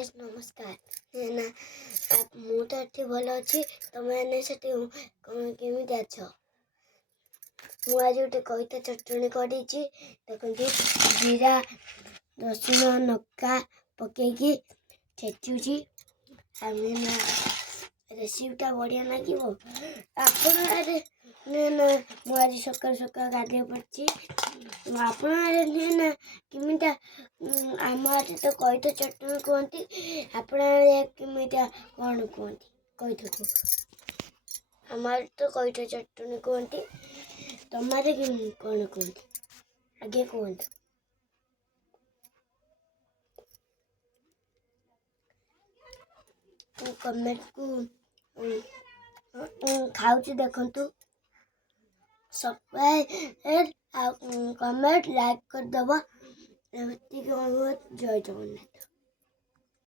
Guys नमस्कार है ना मु तो एठी भल अच्छी तुमने से केमी अछ मु आज गोटे कविता चटणी कर देखो जीरा रसुण नका पकईकि छेचुची रेसिपीटा बढ़िया लगे आप मुझे सकाल सकाल गाधे पड़ी आप केमिटा आम आटे तो कईत चटणी कहती आपमिटा कौन कहती कईत को आम तो कईत चटणी कहती तुम्हारे कौन कहती आगे कहतु कमेंट को खाऊ देखु सब्सक्राइब कमेंट लाइक करदब जय जगन्नाथ।